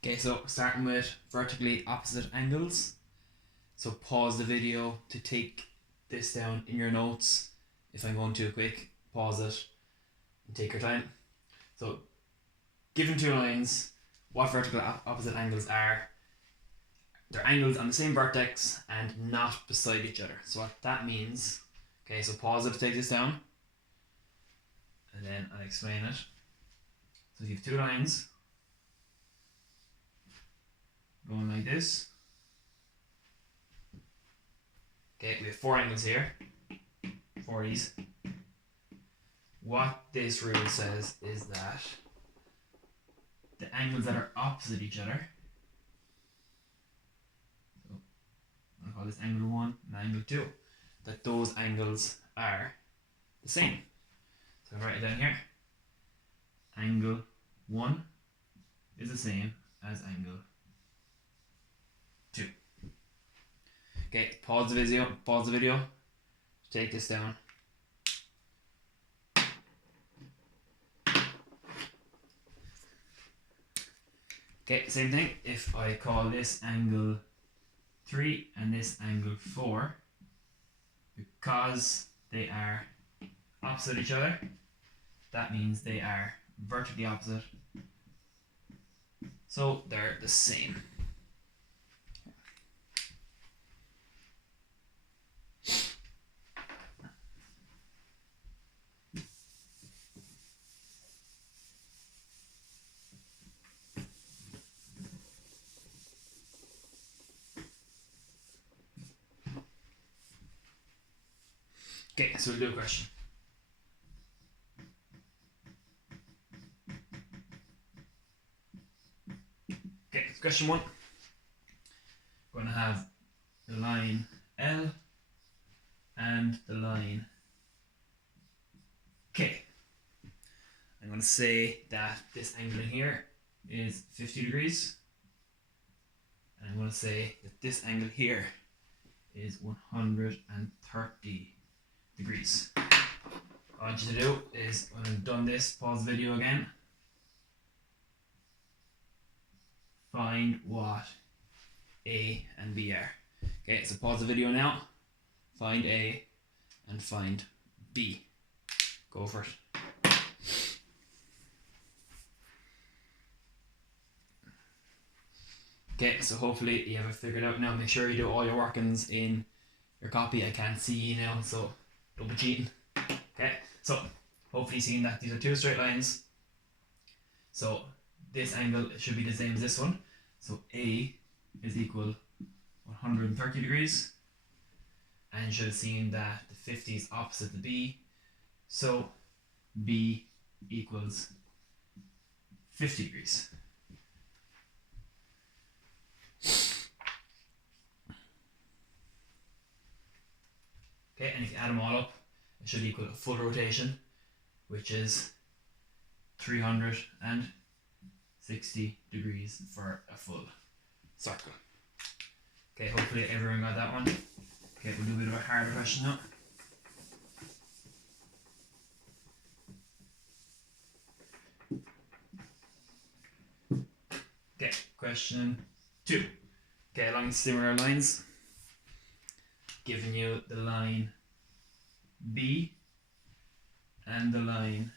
Okay, so starting with vertically opposite angles. So pause the video to take this down in your notes. If I'm going too quick, pause it and take your time. So given two lines, what vertical opposite angles are? They're angles on the same vertex and not beside each other. So what that means, okay, so pause it to take this down and then I'll explain it. So you have two lines going like this. Okay, we have four angles here, four of these. What this rule says is that the angles that are opposite each other, so I'll call this angle 1 and angle 2, that those angles are the same. So I'll write it down here. Angle 1 is the same as angle 2. Okay, pause the video, take this down. Okay, same thing. If I call this angle 3 and this angle 4, because they are opposite each other, that means they are vertically opposite. So they're the same. Okay, so we'll do a question. Okay, so question 1. We're going to have the line L and the line K. I'm going to say that this angle in here is 50 degrees. And I'm going to say that this angle here is 130 degrees. What I want you to do is, when I've done this, pause the video again. Find what A and B are. Okay, so pause the video now. Find A and find B. Go for it. Okay, so hopefully you have it figured out now. Make sure you do all your workings in your copy. I can't see you now, so don't be cheating. Okay, so hopefully you've seen that these are two straight lines. So this angle should be the same as this one. So A is equal 130 degrees. And you should have seen that the 50 is opposite the B. So B equals 50 degrees. Okay, and if you add them all up, it should equal a full rotation, which is 360 degrees for a full circle. Okay, hopefully everyone got that one. Okay, we'll do a bit of a harder question now. Okay, question 2. Okay, along similar lines, giving you the line B and the line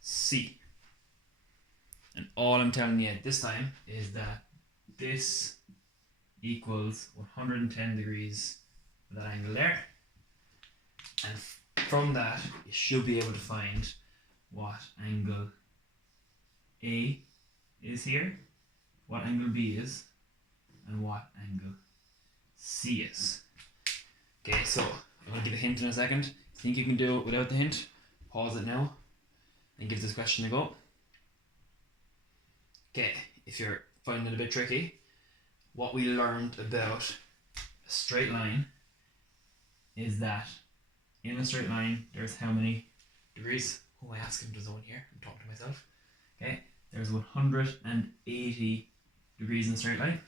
C. And all I'm telling you at this time is that this equals 110 degrees for that angle there. And from that, you should be able to find what angle A is here, what angle B is, and what angle C is. Okay, so I'm going to give a hint in a second. If you think you can do it without the hint, pause it now and give this question a go. Okay, if you're finding it a bit tricky, what we learned about a straight line is that in a straight line there's how many degrees? Who am I asking to zone here? I'm talking to myself. Okay, there's 180 degrees in a straight line.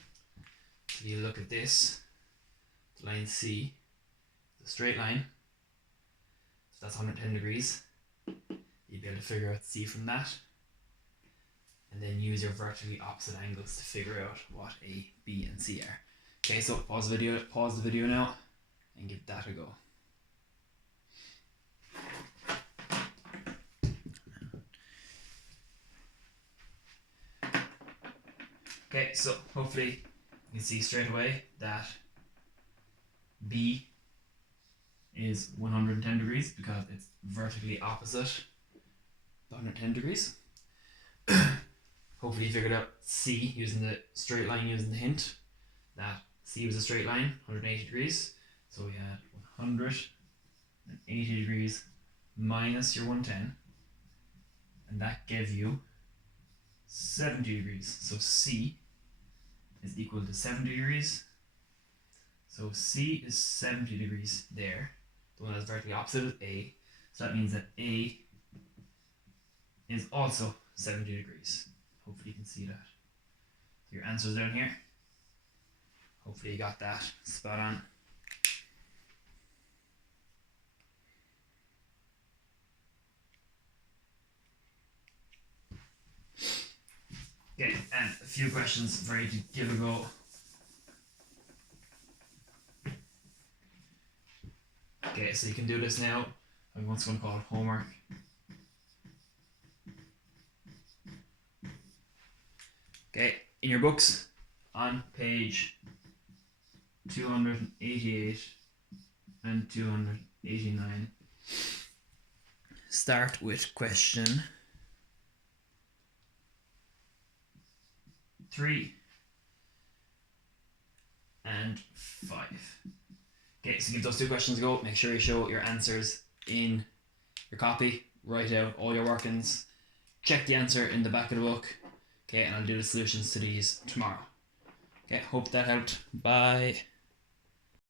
So you look at this, line C, the straight line, so that's 110 degrees. You'd be able to figure out C from that. and then use your vertically opposite angles to figure out what A, B, and C are. Okay, so pause the video now, and give that a go. Okay, so hopefully you can see straight away that B is 110 degrees because it's vertically opposite the 110 degrees. Hopefully you figured out C using the straight line, using the hint that C was a straight line, 180 degrees. So we had 180 degrees minus your 110, and that gave you 70 degrees. So C is equal to 70 degrees. So C is 70 degrees there. The one that's vertically opposite is A. So that means that A is also 70 degrees. Hopefully you can see that. So your answer's down here. Hopefully you got that spot on. Okay, and a few questions for you to give a go. Okay, so you can do this now. I'm once going to call it homework. Okay, in your books, on page 288 and 289, start with question 3 and 5. Okay, so give those two questions a go. Make sure you show your answers in your copy. Write out all your workings. Check the answer in the back of the book. Okay, and I'll do the solutions to these tomorrow. Okay, hope that helped. Bye.